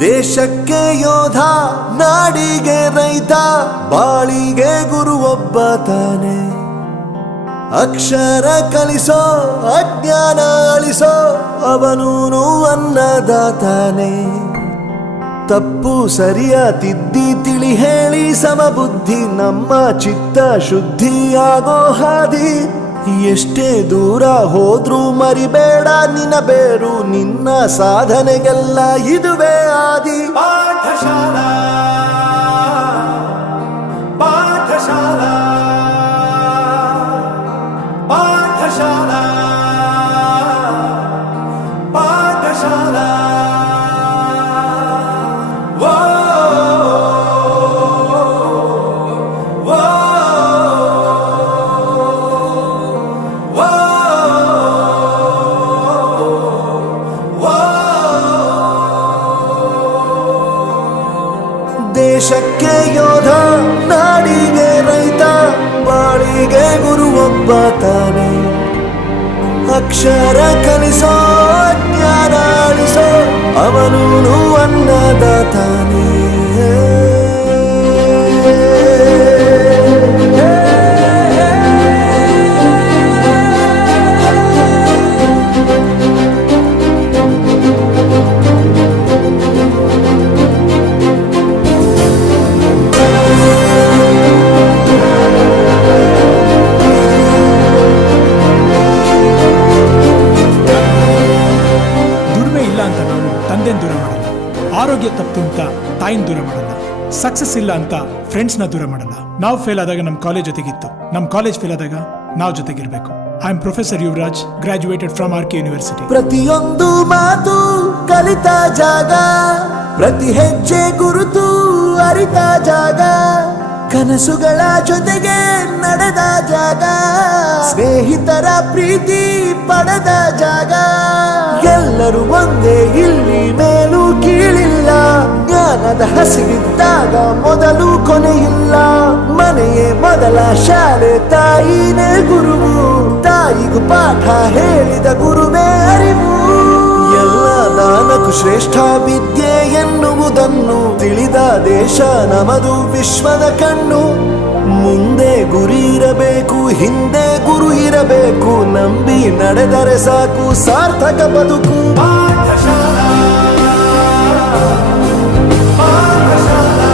ದೇಶಕ್ಕೆ ಯೋಧ, ನಾಡಿಗೆ ರೈತ, ಬಾಳಿಗೆ ಗುರು ಒಬ್ಬ ತಾನೆ. ಅಕ್ಷರ ಕಲಿಸೋ, ಅಜ್ಞಾನ ಅಳಿಸೋ, ಅವನೂನು ಅನ್ನದಾತಾನೆ. ತಪ್ಪು ಸರಿಯ ತಿದ್ದಿ ತಿಳಿ ಹೇಳಿ ಸಮಬುದ್ಧಿ ನಮ್ಮ ಚಿತ್ತ ಶುದ್ಧಿಯಾಗೋ ಹಾದಿ. ಎಷ್ಟೇ ದೂರ ಹೋದ್ರೂ ಮರಿಬೇಡ ನಿನ್ನ ಬೇರು, ನಿನ್ನ ಸಾಧನೆಗೆಲ್ಲ ಇದುವೇ ಆದಿ. ಪಾಠಶಾಲಾ ಪಾಠಶಾಲಾ ಪಾಠಶಾಲಾ ಪಾಠಶಾಲಾ. ದೇಶಕ್ಕೆ ಯೋಧ, ನಾಡಿಗೆ ರೈತ, ಬಾಳಿಗೆ ಗುರು ಒಬ್ಬ ತಾನೆ. ಅಕ್ಷರ ಕಲಿಸೋ, ಜ್ಞಾನ ಅಳಿಸೋ, ಅವನೂನು ಅನ್ನದಾತಾನೆ. ದೂರ ಮಾಡಲ್ಲ, ಆರೋಗ್ಯ ತಪ್ಪು ಅಂತ ತಾಯಿನ ದೂರ ಮಾಡಲ್ಲ, ಸಕ್ಸಸ್ ಇಲ್ಲ ಅಂತ ಫ್ರೆಂಡ್ಸ್ ನ ದೂರ ಮಾಡಲ್ಲ. ನಾವು ಫೇಲ್ ಆದಾಗ ನಮ್ಮ ಕಾಲೇಜ್ ಜೊತೆಗಿತ್ತು, ನಮ್ಮ ಕಾಲೇಜ್ ಫೇಲ್ ಆದಾಗ ನಾವು ಜೊತೆಗಿರ್ಬೇಕು. I am professor Yuvraj, graduated from R K university. ಪ್ರತಿಯೊಂದು ಮಾತು ಕಲಿತ ಜಾಗ, ಪ್ರತಿ ಹೆಜ್ಜೆ ಗುರುತು ಅರಿತ ಜಾಗ, ಕನಸುಗಳ ಜೊತೆಗೆ ನಡೆದ ಜಾಗ, ಸ್ನೇಹಿತರ ಪ್ರೀತಿ ಪಡೆದ ಜಾಗ. ಎಲ್ಲರೂ ಒಂದೇ, ಇಲ್ಲಿ ಮೇಲೂ ಕೀಳಿಲ್ಲ, ಜ್ಞಾನದ ಹಸಿವಿದ್ದಾಗ ಮೊದಲು ಕೊನೆಯಿಲ್ಲ. ಮನೆಯೇ ಮೊದಲ ಶಾಲೆ, ತಾಯಿನೇ ಗುರುವು, ತಾಯಿಗೂ ಪಾಠ ಹೇಳಿದ ಗುರುವೇ ಅರಿವು. ಎಲ್ಲ ದಾನಕ್ಕೂ ಶ್ರೇಷ್ಠ ವಿದ್ಯೆ ಎನ್ನುವುದನ್ನು ತಿಳಿದ ದೇಶ ನಮದು, ವಿಶ್ವದ ಕಣ್ಣು. ಮುಂದೆ ಗುರಿ ಇರಬೇಕು, ಹಿಂದೆ ಗುರು ಇರಬೇಕು, ನಂಬಿ ನಡೆದರೆ ಸಾಕು ಸಾರ್ಥಕ ಬದುಕು. ಪಾಠಶಾಲಾ ಪಾಠಶಾಲಾ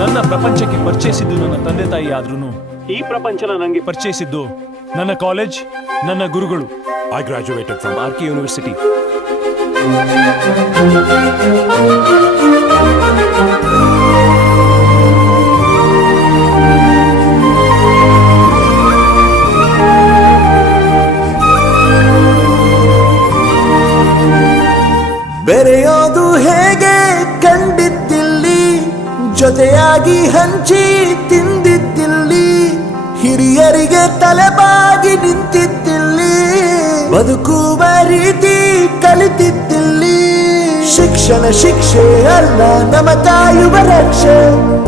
ನನ್ನ ಪ್ರಪಂಚಕ್ಕೆ ಪರಿಚಯಿಸಿದ್ದು ನನ್ನ ತಂದೆ ತಾಯಿ ಆದ್ರೂ ಈ ಪ್ರಪಂಚನ ನನಗೆ ಪರಿಚಯಿಸಿದ್ದು ನನ್ನ ಕಾಲೇಜ್, ನನ್ನ ಗುರುಗಳು. I graduated from RK University. ಬೆರೆಯೋದು ಹೇಗೆ ಕಂಡಿದ್ದಿಲ್ಲಿ, ಜೊತೆಯಾಗಿ ಹಂಚಿ ತಿಂದಿದ್ದಿಲ್ಲಿ, ಹಿರಿಯರಿಗೆ ತಲೆಬಾಗಿ ನಿಂತಿದ್ದಿಲ್ಲಿ, ಬದುಕುವ ರೀತಿ ಕಲಿತಿದ್ದಿಲ್ಲಿ. ಶಿಕ್ಷಣ ಶಿಕ್ಷೆ ಅಲ್ಲ, ನಮ ಕಾಯುವ ರಕ್ಷೆ,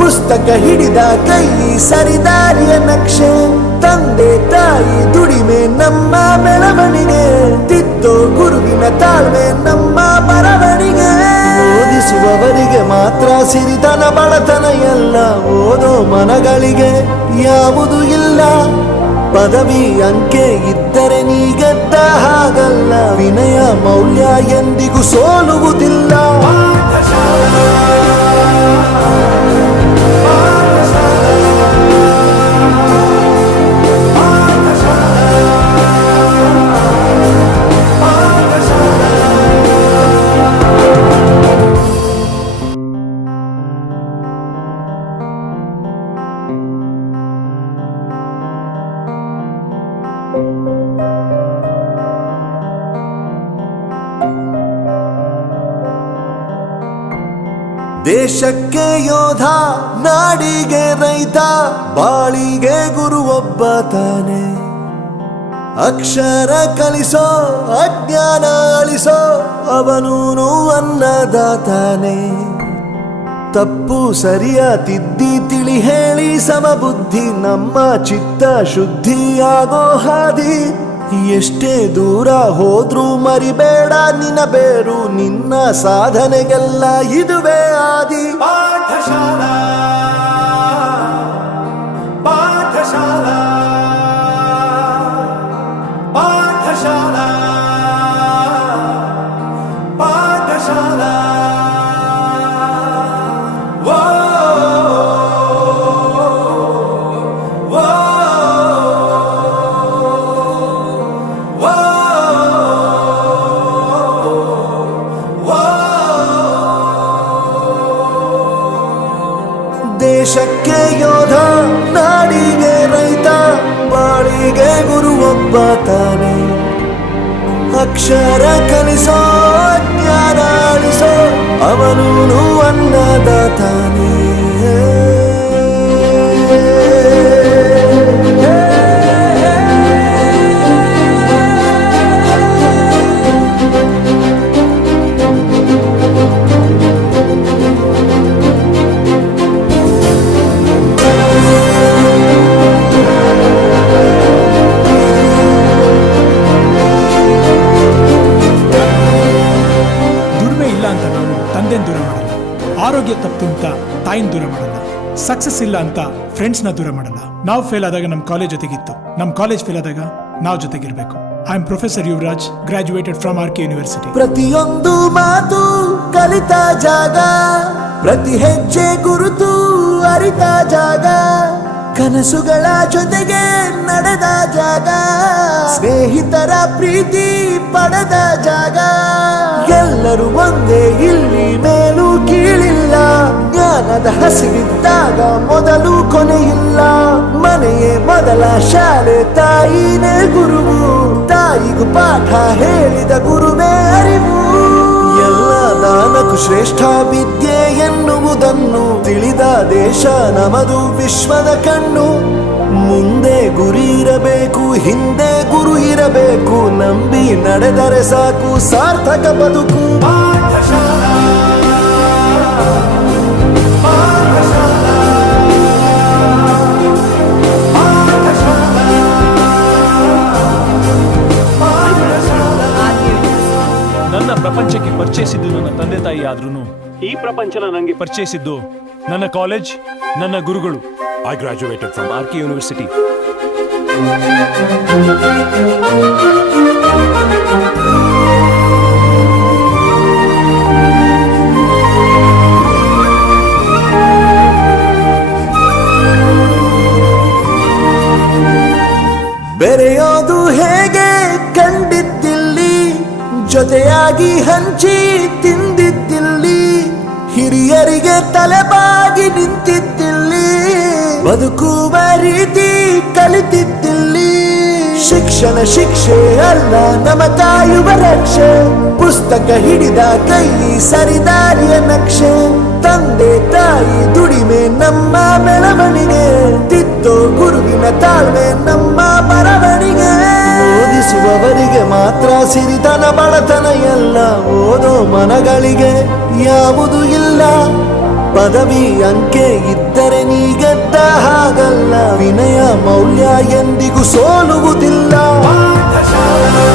ಪುಸ್ತಕ ಹಿಡಿದ ಕೈ ಸರಿದಾರಿಯ ನಕ್ಷೆ. ತಂದೆ ತಾಯಿ ದುಡಿಮೆ ನಮ್ಮ ಬೆಳವಣಿಗೆ, ತಿದ್ದೋ ಗುರುವಿನ ತಾಳ್ಮೆ ನಮ್ಮ ಬರವಣಿಗೆ. ಓದಿಸುವವರಿಗೆ ಮಾತ್ರ ಸಿರಿತನ ಬಡತನ ಎಲ್ಲ, ಓದೋ ಮನಗಳಿಗೆ ಯಾವುದು ಇಲ್ಲ. ಪದವಿ ಅಂಕೆ ಇದ್ದರೆ ನೀ ಗೆದ್ದ ಹಾಗಲ್ಲ, ವಿನಯ ಮೌಲ್ಯ ಎಂದಿಗೂ ಸೋಲುವುದಿಲ್ಲ. ದೇಶಕ್ಕೆ ಯೋಧ, ನಾಡಿಗೆ ರೈತ, ಬಾಳಿಗೆ ಗುರು ಒಬ್ಬ ತಾನೆ. ಅಕ್ಷರ ಕಲಿಸೋ, ಅಜ್ಞಾನ ಅಳಿಸೋ, ಅವನೂನು ಅನ್ನದಾತಾನೆ. ತಪ್ಪು ಸರಿಯ ತಿದ್ದಿ ತಿಳಿ ಹೇಳಿ ಸಮಬುದ್ಧಿ ನಮ್ಮ ಚಿತ್ತ ಶುದ್ಧಿಯಾಗೋ ಹಾದಿ. ಎಷ್ಟೇ ದೂರ ಹೋದ್ರೂ ಮರಿಬೇಡ ನಿನ್ನ ಬೇರು, ನಿನ್ನ ಸಾಧನೆಗೆಲ್ಲ ಇದುವೇ ಆದಿ. ಪಾಠಶಾಲಾ ಪಾಠಶಾಲಾ ಪಾಠಶಾಲಾ ಪಾಠಶಾಲಾ. ದೇಶಕ್ಕೆ ಯೋಧ, ನಾಡಿಗೆ ರೈತ, ಬಾಳಿಗೆ ಗುರು ಒಬ್ಬ ತಾನೆ. ಅಕ್ಷರ ಕಲಿಸೋ, ಜ್ಞಾನ ಅಳಿಸೋ, ಅವನೂನು ಅನ್ನದಾತಾನೆ. ದೂರ ಮಾಡಲ್ಲ, ಆರೋಗ್ಯ ತಪ್ಪು ಅಂತ ತಾಯಿನ ದೂರ ಮಾಡಲ್ಲ, ಸಕ್ಸಸ್ ಇಲ್ಲ ಅಂತ ಫ್ರೆಂಡ್ಸ್ನ ದೂರ ಮಾಡಲ್ಲ. ನಾವು ಫೇಲ್ ಆದಾಗ ನಮ್ಮ ಕಾಲೇಜ್ ಜೊತೆಗಿತ್ತು, ನಮ್ಮ ಕಾಲೇಜ್ ಫೇಲ್ ಆದಾಗ ನಾವು ಜೊತೆಗಿರ್ಬೇಕು. I am professor Yuvraj, graduated from R K university. ಪ್ರತಿಯೊಂದು ಮಾತು ಕಲಿತ ಜಾಗ, ಪ್ರತಿ ಹೆಜ್ಜೆ ಗುರುತು ಅರಿತ ಜಾಗ, ಕನಸುಗಳ ಜೊತೆಗೆ ನಡೆದ ಜಾಗ, ಸ್ನೇಹಿತರ ಪ್ರೀತಿ ಪಡೆದ ಜಾಗ. ಎಲ್ಲರೂ ಒಂದೇ, ಇಲ್ಲಿ ಮೇಲೂ ಕೀಳಿಲ್ಲ, ಜ್ಞಾನದ ಹಸಿವಿದ್ದಾಗ ಮೊದಲು ಕೊನೆಯಿಲ್ಲ. ಮನೆಯೇ ಮೊದಲ ಶಾಲೆ, ತಾಯಿನೇ ಗುರುವು, ತಾಯಿಗೂ ಪಾಠ ಹೇಳಿದ ಗುರುವೇ ಅರಿವು. ಎಲ್ಲ ದಾನಕ್ಕೂ ಶ್ರೇಷ್ಠ ವಿದ್ಯೆ ಎನ್ನುವುದನ್ನು ತಿಳಿದ ದೇಶ ನಮದು, ವಿಶ್ವದ ಕಣ್ಣು. ಮುಂದೆ ಗುರಿ ಇರಬೇಕು, ಹಿಂದೆ ಗುರು ಇರಬೇಕು, ನಂಬಿ ನಡೆದರೆ ಸಾಕು ಸಾರ್ಥಕ ಬದುಕು. ಪಾಠಶಾಲಾ ಪಾಠಶಾಲಾ ಪಾಠಶಾಲಾ ಪಾಠಶಾಲಾ. ನನ್ನ ಪ್ರಪಂಚಕ್ಕೆ ಪರಿಚಯಿಸಿದ್ದು ನನ್ನ ತಂದೆ ತಾಯಿ ಆದ್ರೂ ಈ ಪ್ರಪಂಚನ ನನಗೆ ಪರಿಚಯಿಸಿದ್ದು ನನ್ನ ಕಾಲೇಜ್, ನನ್ನ ಗುರುಗಳು. I graduated from RK University. ಬೆರೆಯೋದು ಹೇಗೆ ಕಂಡಿದ್ದಿಲ್ಲಿ, ಜೊತೆಯಾಗಿ ಹಂಚಿ ತಿಂದಿದ್ದಿಲ್ಲಿ, ಹಿರಿಯರಿಗೆ ತಲೆಬಾಗಿ ನಿಂತಿದ್ದಿಲ್ಲಿ, ಬದುಕುವ ರೀತಿ ಕಲಿತಿದ್ದಿಲ್ಲಿ. ಶಿಕ್ಷಣ ಶಿಕ್ಷೆ ಅಲ್ಲ, ನಮ ಕಾಯುವ ರಕ್ಷೆ, ಪುಸ್ತಕ ಹಿಡಿದ ಕೈ ಸರಿದಾರಿಯ ನಕ್ಷೆ. ತಂದೆ ತಾಯಿ ದುಡಿಮೆ ನಮ್ಮ ಬೆಳವಣಿಗೆ, ತಿದ್ದೋ ಗುರುವಿನ ತಾಳ್ಮೆ ನಮ್ಮ ಬರವಣಿಗೆ. ಓದಿಸುವವರಿಗೆ ಮಾತ್ರ ಸಿರಿತನ ಬಡತನ ಎಲ್ಲ, ಓದೋ ಮನಗಳಿಗೆ ಯಾವುದು ಇಲ್ಲ. ಪದವಿ ಅಂಕೆ ಇದ್ದರೆ ನೀ ಗೆದ್ದ ಹಾಗಲ್ಲ, ವಿನಯ ಮೌಲ್ಯ ಎಂದಿಗೂ ಸೋಲುವುದಿಲ್ಲ. ಪಾಠಶಾಲಾ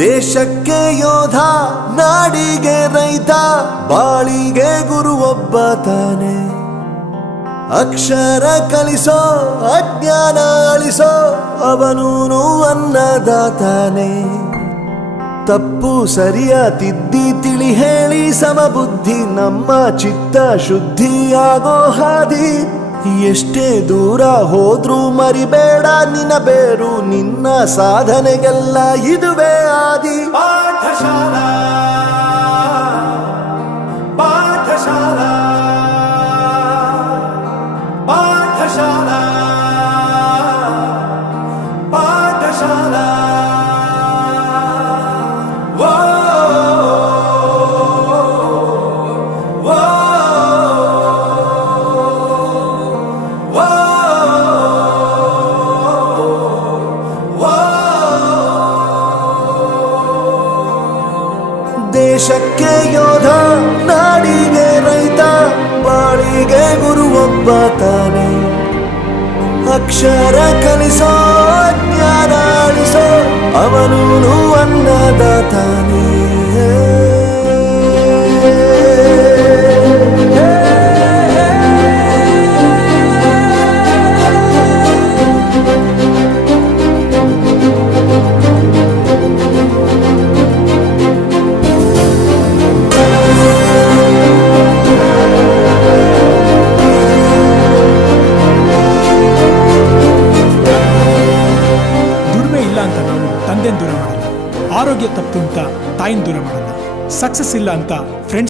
ದೇಶಕ್ಕೆ ಯೋಧ, ನಾಡಿಗೆ ರೈತ, ಬಾಳಿಗೆ ಗುರು ಒಬ್ಬ ತಾನೆ. ಅಕ್ಷರ ಕಲಿಸೋ, ಅಜ್ಞಾನ ಅಳಿಸೋ, ಅವನೂನು ಅನ್ನದಾತಾನೆ. ತಪ್ಪು ಸರಿಯ ತಿದ್ದಿ ತಿಳಿ ಹೇಳಿ ಸಮಬುದ್ಧಿ, ನಮ್ಮ ಚಿತ್ತ ಶುದ್ಧಿಯಾಗೋ ಹಾದಿ. ಎಷ್ಟೇ ದೂರ ಹೋದ್ರೂ ಮರಿಬೇಡ ನಿನ್ನ ಬೇರು, ನಿನ್ನ ಸಾಧನೆಗೆಲ್ಲ ಇದುವೇ ಆದಿ. ಪಾಠಶಾಲಾ ಪಾಠಶಾಲಾ ದೇಶಕ್ಕೆ ಯೋಧ, ನಾಡಿಗೆ ರೈತ, ಬಾಳಿಗೆ ಗುರು ಒಬ್ಬ ತಾನೆ. ಅಕ್ಷರ ಕಲಿಸೋ, ಜ್ಞಾನ ಅಳಿಸೋ, ಅವನೂನು ಅನ್ನದಾತಾನೆ. ದುಡಿಮೆ ಇಲ್ಲ ಅಂತ ನಾವು ತಂದೆನ ದೂರ ಮಾಡಲ್ಲ, ಆರೋಗ್ಯ ತಪ್ಪು ಅಂತ ತಾಯಿನ ದೂರ ಮಾಡಲ್ಲ, ಸಕ್ಸಸ್ ಇಲ್ಲ ಅಂತ ಫ್ರೆಂಡ್ಸ್